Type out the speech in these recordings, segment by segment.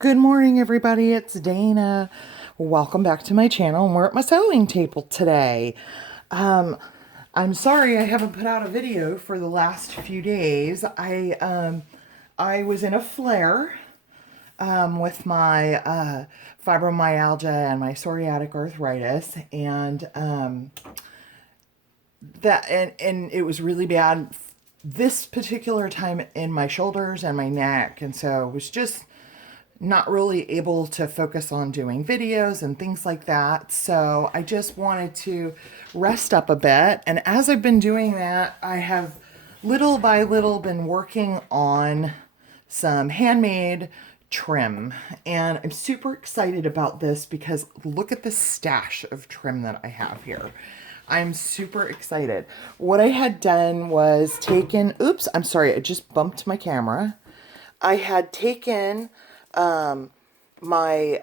Good morning, everybody. It's Dana. Welcome back to my channel, and we're at my sewing table today. Um, I'm sorry I haven't put out a video for the last few days. I was in a flare with my fibromyalgia and my psoriatic arthritis, and and it was really bad this particular time in my shoulders and my neck, and so it was just not really able to focus on doing videos and things like that. So I just wanted to rest up a bit. And as I've been doing that, I have little by little been working on some handmade trim. And I'm super excited about this because look at the stash of trim that I have here. I'm super excited. What I had done was taken, oops, I'm sorry, I just bumped my camera. I had taken my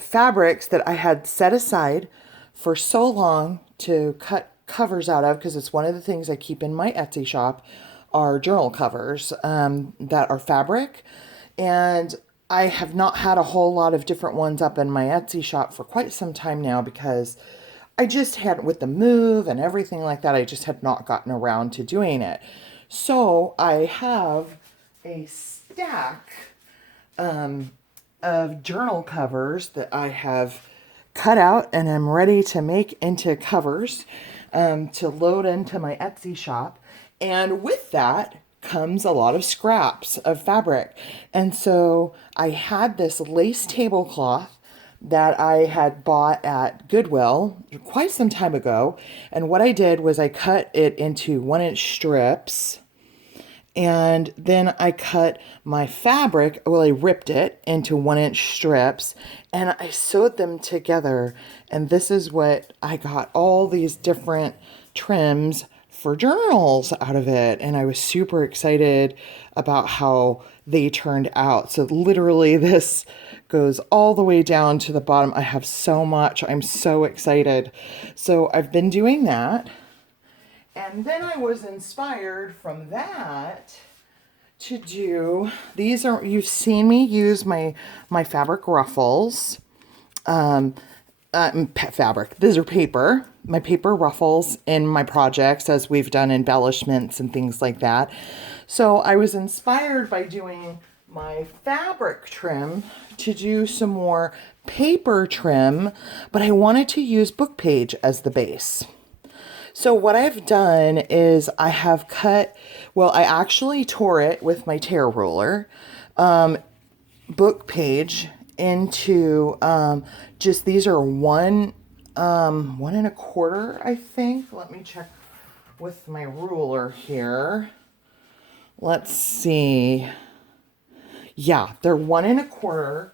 fabrics that I had set aside for so long to cut covers out of, because it's one of the things I keep in my Etsy shop are journal covers that are fabric. And I have not had a whole lot of different ones up in my Etsy shop for quite some time now because I just had, with the move and everything like that, I just had not gotten around to doing it. So I have a stack of journal covers that I have cut out and I'm ready to make into covers to load into my Etsy shop. And with that comes a lot of scraps of fabric. And so I had this lace tablecloth that I had bought at Goodwill quite some time ago. And what I did was I cut it into 1-inch strips. And then I cut my fabric, well, I ripped it into 1-inch strips and I sewed them together. And this is what I got, all these different trims for journals out of it. And I was super excited about how they turned out. So literally this goes all the way down to the bottom. I have so much. I'm so excited. So I've been doing that. And then I was inspired from that to do, these are, you've seen me use my fabric ruffles, fabric, these are paper, my paper ruffles in my projects as we've done embellishments and things like that. So I was inspired by doing my fabric trim to do some more paper trim, but I wanted to use Bookpage as the base. So what I've done is I have cut, well, I actually tore it with my tear ruler, Bookpage into just, these are 1.25, I think. Let me check with my ruler here. Let's see. Yeah, they're 1.25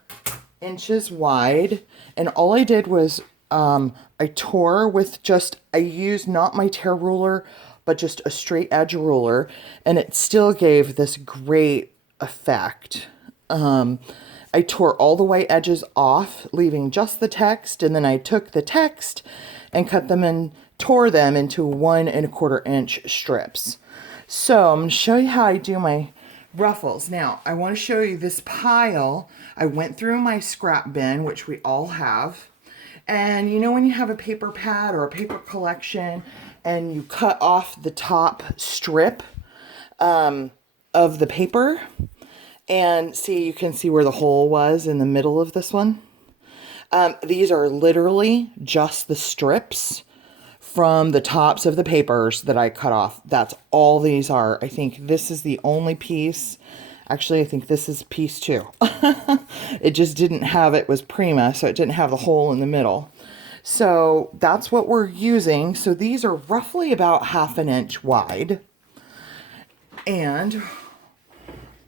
inches wide. And all I did was I tore with just, I used not my tear ruler, but just a straight edge ruler, and it still gave this great effect. I tore all the white edges off, leaving just the text, and then I took the text and cut them and tore them into 1.25 inch strips. So I'm going to show you how I do my ruffles. Now, I want to show you this pile. I went through my scrap bin, which we all have. And you know when you have a paper pad or a paper collection and you cut off the top strip of the paper, and see, you can see where the hole was in the middle of this one. These are literally just the strips from the tops of the papers that I cut off. That's all these are. I think this is the only piece. Actually, I think this is piece 2. It just didn't have, it was Prima, so it didn't have the hole in the middle. So that's what we're using. So these are roughly about 1/2 inch wide. And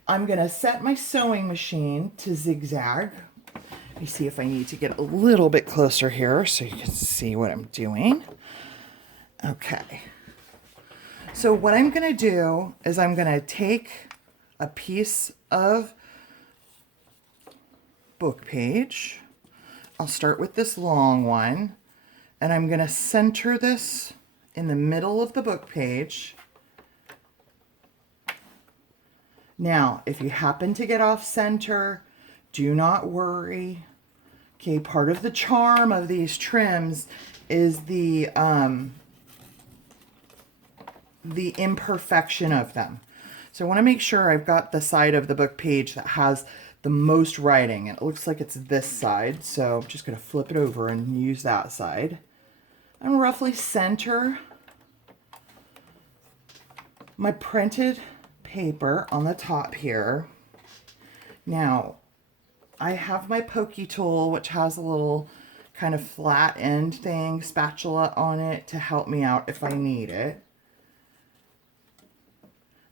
I'm going to set my sewing machine to zigzag. Let me see if I need to get a little bit closer here so you can see what I'm doing. Okay. So what I'm going to do is I'm going to take a piece of Bookpage. I'll start with this long one, and I'm going to center this in the middle of the book page. Now, if you happen to get off center, do not worry. Okay, part of the charm of these trims is the imperfection of them. So I want to make sure I've got the side of the book page that has the most writing. It looks like it's this side, so I'm just going to flip it over and use that side. And roughly center my printed paper on the top here. Now, I have my pokey tool, which has a little kind of flat end thing, spatula on it to help me out if I need it.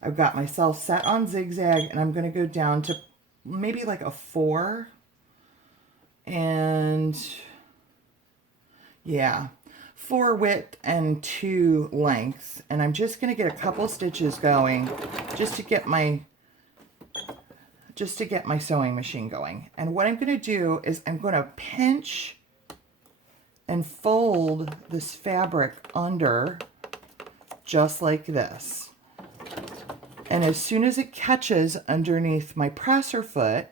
I've got myself set on zigzag, and I'm going to go down to maybe like a 4. And yeah, 4 width and 2 length. And I'm just going to get a couple stitches going just to get my sewing machine going. And what I'm going to do is I'm going to pinch and fold this fabric under just like this. And as soon as it catches underneath my presser foot,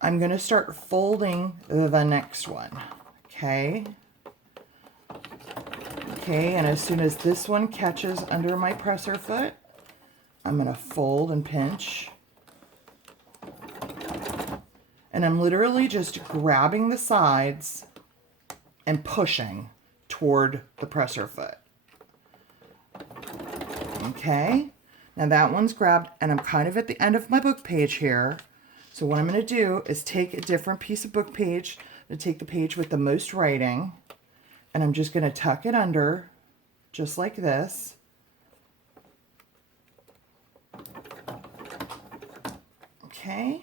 I'm going to start folding the next one. Okay. Okay, and as soon as this one catches under my presser foot, I'm going to fold and pinch. And I'm literally just grabbing the sides and pushing toward the presser foot. Okay. Now that one's grabbed, and I'm kind of at the end of my book page here. So what I'm going to do is take a different piece of book page, to take the page with the most writing, and I'm just going to tuck it under just like this. Okay.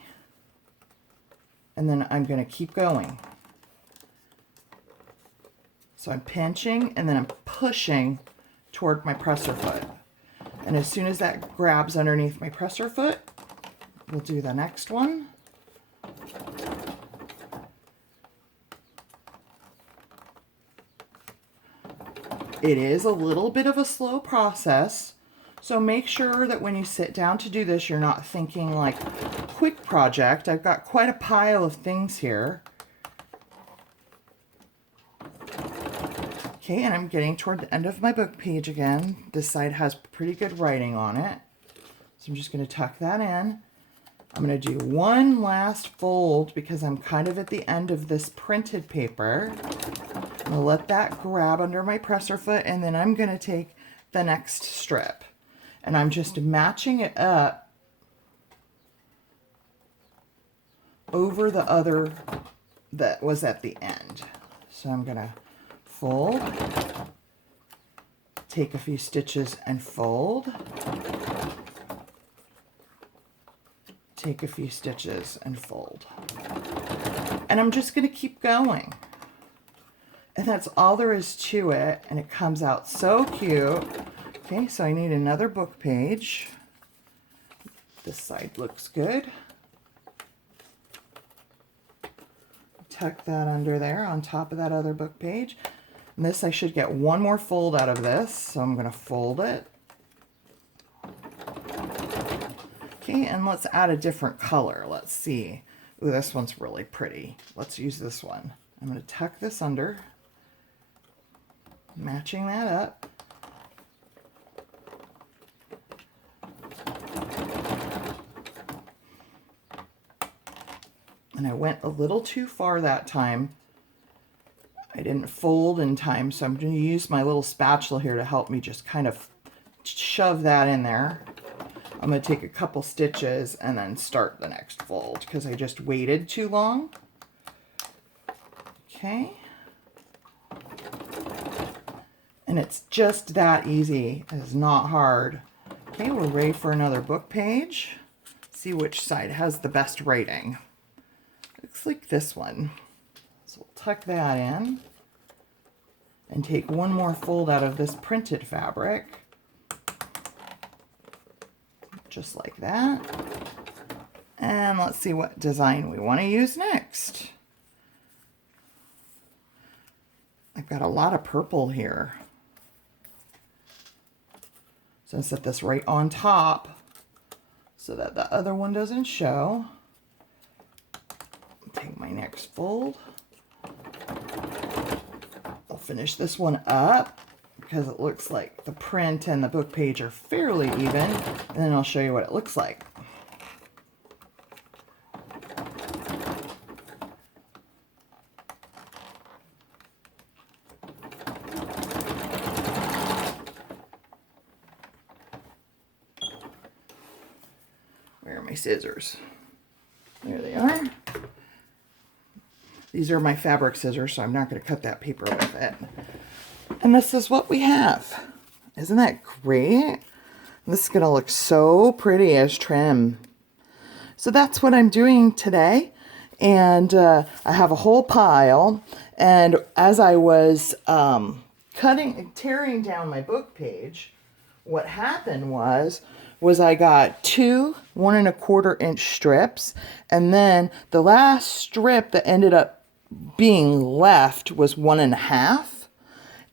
And then I'm going to keep going. So I'm pinching and then I'm pushing toward my presser foot. And as soon as that grabs underneath my presser foot, we'll do the next one. It is a little bit of a slow process, so make sure that when you sit down to do this, you're not thinking like quick project. I've got quite a pile of things here. Okay, and I'm getting toward the end of my book page again. This side has pretty good writing on it. So I'm just going to tuck that in. I'm going to do one last fold because I'm kind of at the end of this printed paper. I'm going to let that grab under my presser foot, and then I'm going to take the next strip. And I'm just matching it up over the other that was at the end. So I'm going to fold, take a few stitches and fold, take a few stitches and fold. And I'm just going to keep going. And that's all there is to it, and it comes out so cute. Okay, so I need another book page. This side looks good. Tuck that under there on top of that other book page. And this, I should get one more fold out of this, so I'm going to fold it. Okay, and let's add a different color. Let's see. Ooh, this one's really pretty. Let's use this one. I'm going to tuck this under, matching that up. And I went a little too far that time. I didn't fold in time, so I'm going to use my little spatula here to help me just kind of shove that in there. I'm going to take a couple stitches and then start the next fold because I just waited too long. Okay. And it's just that easy. It's not hard. Okay, we're ready for another book page. See which side has the best writing. Looks like this one. So we'll tuck that in and take one more fold out of this printed fabric. Just like that. And let's see what design we want to use next. I've got a lot of purple here. So I'll set this right on top so that the other one doesn't show. Take my next fold. I'll finish this one up because it looks like the print and the book page are fairly even, and then I'll show you what it looks like. Where are my scissors? There they are. These are my fabric scissors, so I'm not going to cut that paper with it. And this is what we have. Isn't that great? This is going to look so pretty as trim. So that's what I'm doing today. And I have a whole pile. And as I was tearing down my book page, what happened was I got two 1 1/4 inch strips, and then the last strip that ended up being left was 1 1/2.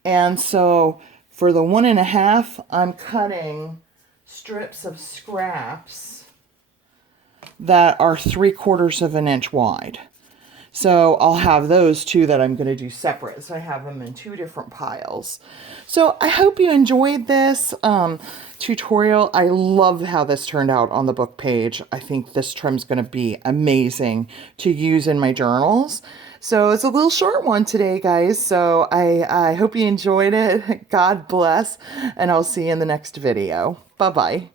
And so for the 1 1/2, I'm cutting strips of scraps that are 3/4 of an inch wide. So I'll have those two that I'm going to do separate. So I have them in two different piles. So I hope you enjoyed this tutorial. I love how this turned out on the book page. I think this trim's going to be amazing to use in my journals. So it's a little short one today, guys. So I hope you enjoyed it. God bless. And I'll see you in the next video. Bye-bye.